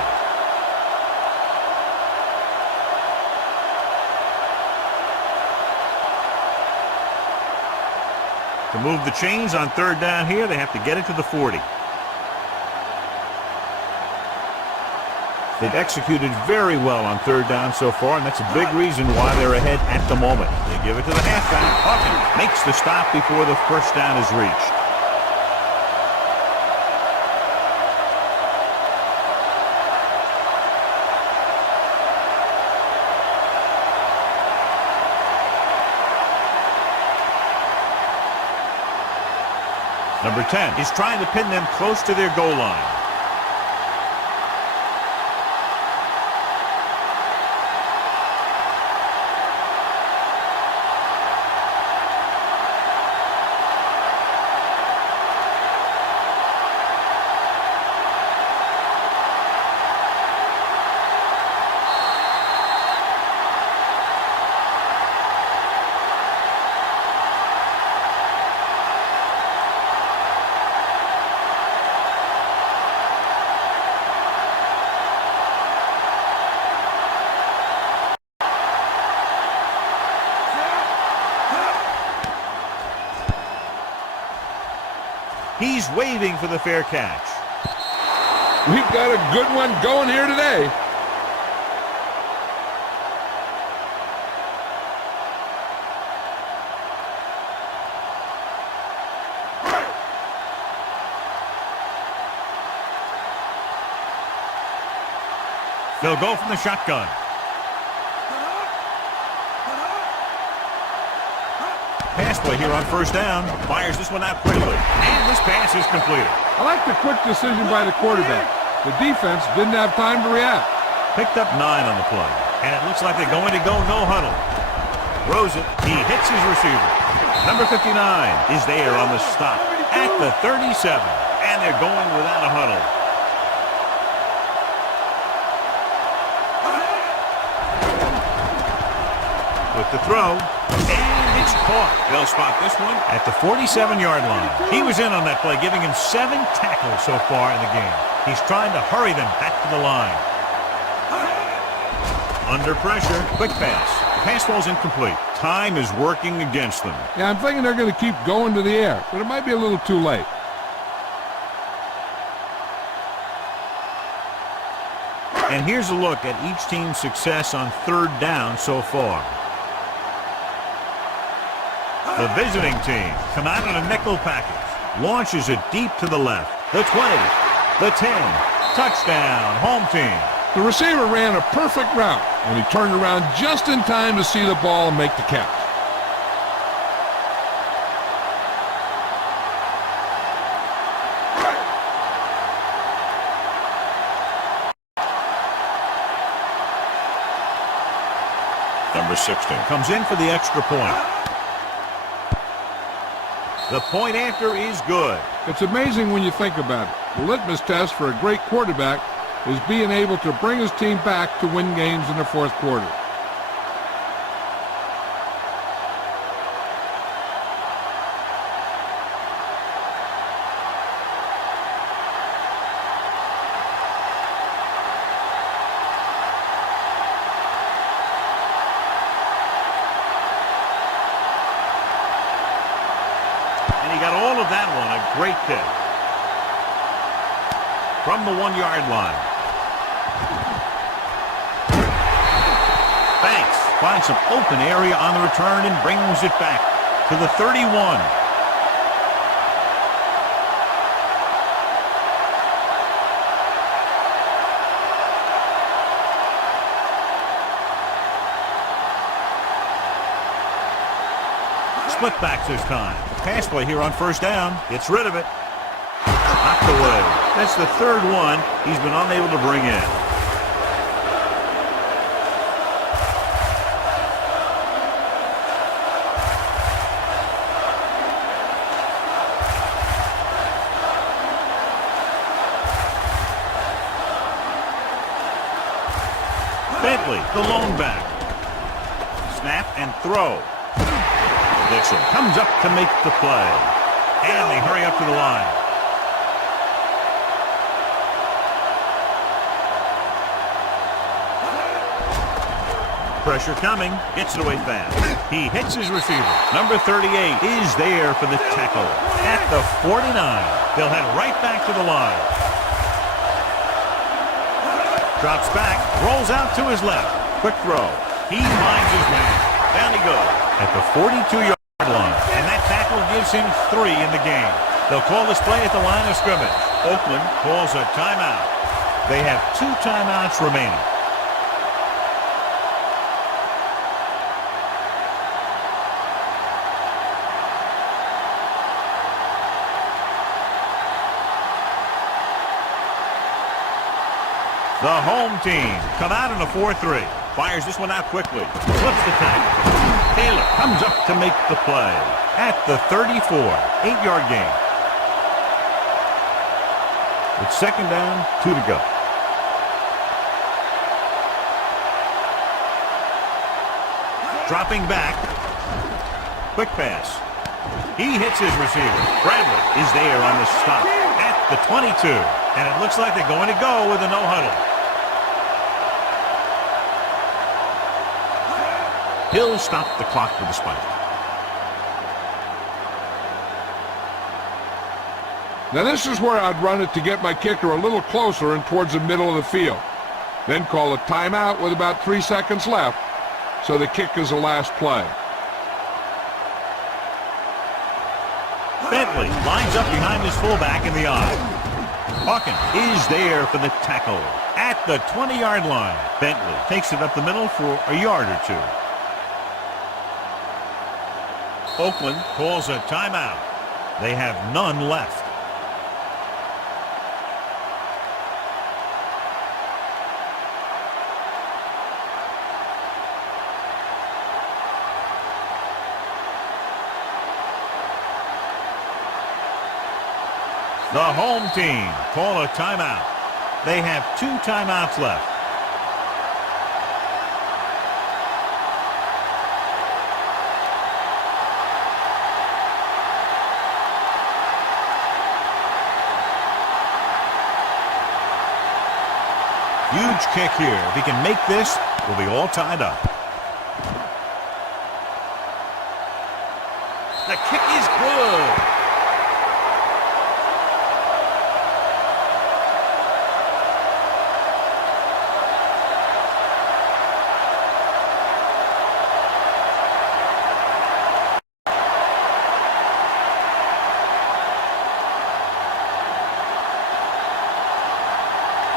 To move the chains on third down here, they have to get it to the 40. They've executed very well on third down so far, and that's a big reason why they're ahead at the moment. They give it to the halfback. Hawkins makes the stop before the first down is reached. Number 10 is trying to pin them close to their goal line. He's waving for the fair catch. We've got a good one going here today. They'll go from the shotgun. Pass play here on first down. Fires this one out quickly. And this pass is completed. I like the quick decision by the quarterback. The defense didn't have time to react. Picked up 9 on the play. And it looks like they're going to go no huddle. Throws it. He hits his receiver. Number 59 is there on the stop at the 37. And they're going without a huddle. With the throw. And it's caught. They'll spot this one at the 47-yard line. He was in on that play, giving him 7 tackles so far in the game. He's trying to hurry them back to the line. Under pressure, quick pass. The pass ball's incomplete. Time is working against them. Yeah, I'm thinking they're going to keep going to the air, but it might be a little too late. And here's a look at each team's success on third down so far. The visiting team come out in a nickel package. Launches it deep to the left. The 20, the 10. Touchdown, home team. The receiver ran a perfect route, and he turned around just in time to see the ball and make the catch. Number 16 comes in for the extra point. The point after is good. It's amazing when you think about it. The litmus test for a great quarterback is being able to bring his team back to win games in the fourth quarter. And he got all of that one. A great kick. From the 1-yard line. Banks finds some open area on the return and brings it back to the 31. Split backs this time. Pass play here on first down. Gets rid of it. Knocked away. That's the third one he's been unable to bring in. Bentley, the lone back. Snap and throw. Dixon comes up to make the play. And they hurry up to the line. Pressure coming. Gets it away fast. He hits his receiver. Number 38 is there for the tackle. At the 49. They'll head right back to the line. Drops back. Rolls out to his left. Quick throw. He finds his man. Down he goes. At the 42-yard line. And that tackle gives him 3 in the game. They'll call this play at the line of scrimmage. Oakland calls a timeout. They have 2 timeouts remaining. The home team come out in a 4-3. Fires this one out quickly. Flips the tackle. Taylor comes up to make the play. At the 34. 8-yard gain. It's second down, 2 to go. Dropping back. Quick pass. He hits his receiver. Bradley is there on the stop. At the 22. And it looks like they're going to go with a no-huddle. He'll stop the clock with the spike. Now this is where I'd run it to get my kicker a little closer and towards the middle of the field. Then call a timeout with about 3 seconds left, so the kick is the last play. Bentley lines up behind his fullback in the eye. Hawkins is there for the tackle. At the 20-yard line, Bentley takes it up the middle for a yard or 2. Oakland calls a timeout. They have none left. The home team call a timeout. They have 2 timeouts left. Huge kick here. If he can make this, we'll be all tied up. The kick is good.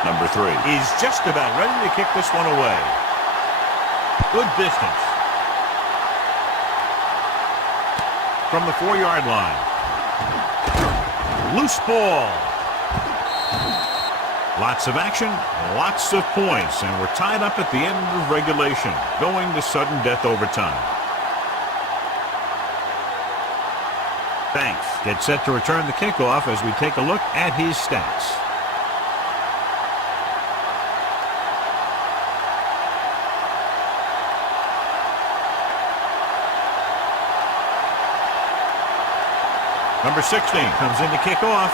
Number 3 is just about ready to kick this one away. Good distance. From the 4-yard line. Loose ball. Lots of action, lots of points, and we're tied up at the end of regulation, going to sudden death overtime. Banks gets set to return the kickoff as we take a look at his stats. Number 16 comes in to kick off.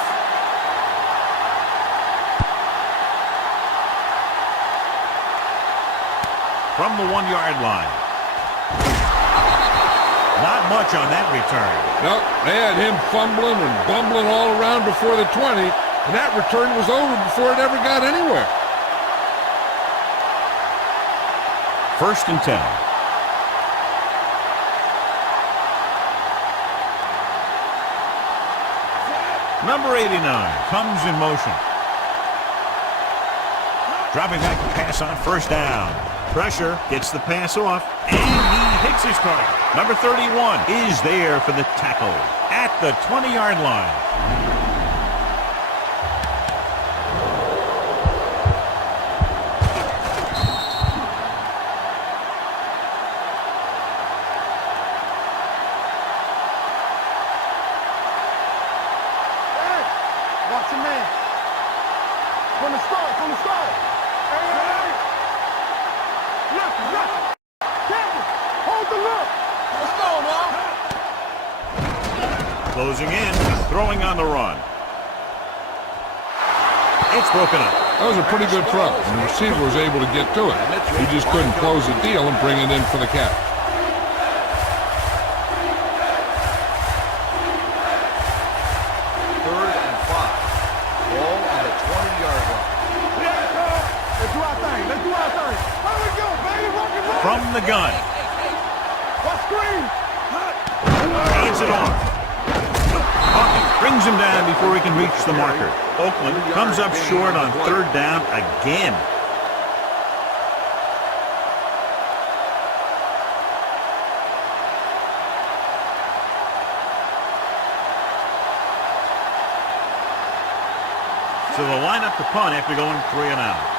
From the 1-yard line. Not much on that return. No, they had him fumbling and bumbling all around before the 20, and that return was over before it ever got anywhere. 1st and 10. Number 89 comes in motion. Dropping back to pass on 1st down. Pressure, gets the pass off, and he hits his target. Number 31 is there for the tackle at the 20-yard line. Watch your man. From the start. Hey. Look. Captain, hold the look. Let's go, man. Closing in, throwing on the run. It's broken up. That was a pretty good throw, and the receiver was able to get to it. He just couldn't close the deal and bring it in for the catch. From the gun. Hands it off. Hawkins brings him down before he can reach the marker. Oakland comes up short on 3rd down again. So they'll line up the punt after going 3 and out.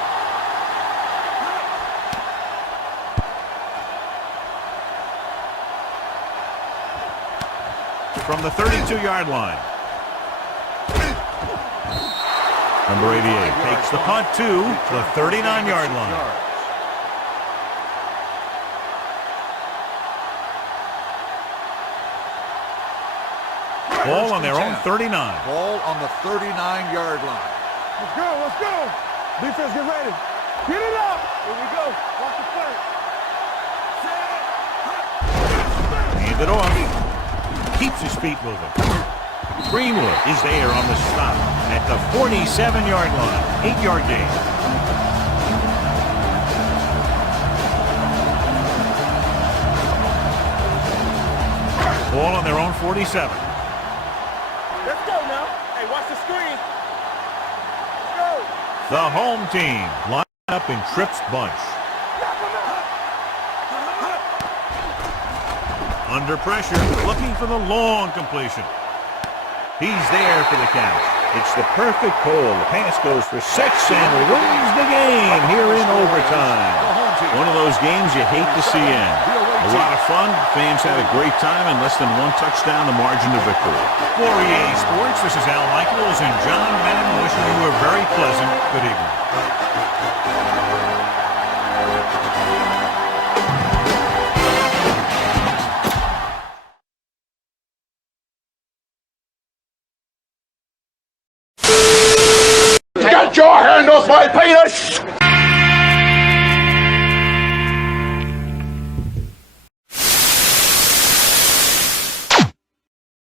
From the 32-yard line. Number 88 takes the punt to the 39-yard line. Ball on their own 39. Ball on the 39-yard line. Let's go. Defense, get ready. Get it up. Here we go. Watch the play. Hand it off. Keeps his feet moving. Greenwood is there on the stop at the 47-yard line. 8-yard gain. Ball on their own 47. Let's go now. Hey, watch the screen. Let's go. The home team line up in Tripp's bunch. Under pressure, looking for the long completion. He's there for the catch. It's the perfect hole. The pass goes for 6 and wins the game here in overtime. One of those games you hate to see end. A lot of fun. Fans had a great time and less than 1 touchdown the margin of victory. For EA Sports, this is Al Michaels and John Madden wishing you a very pleasant good evening. Get your hand off my penis!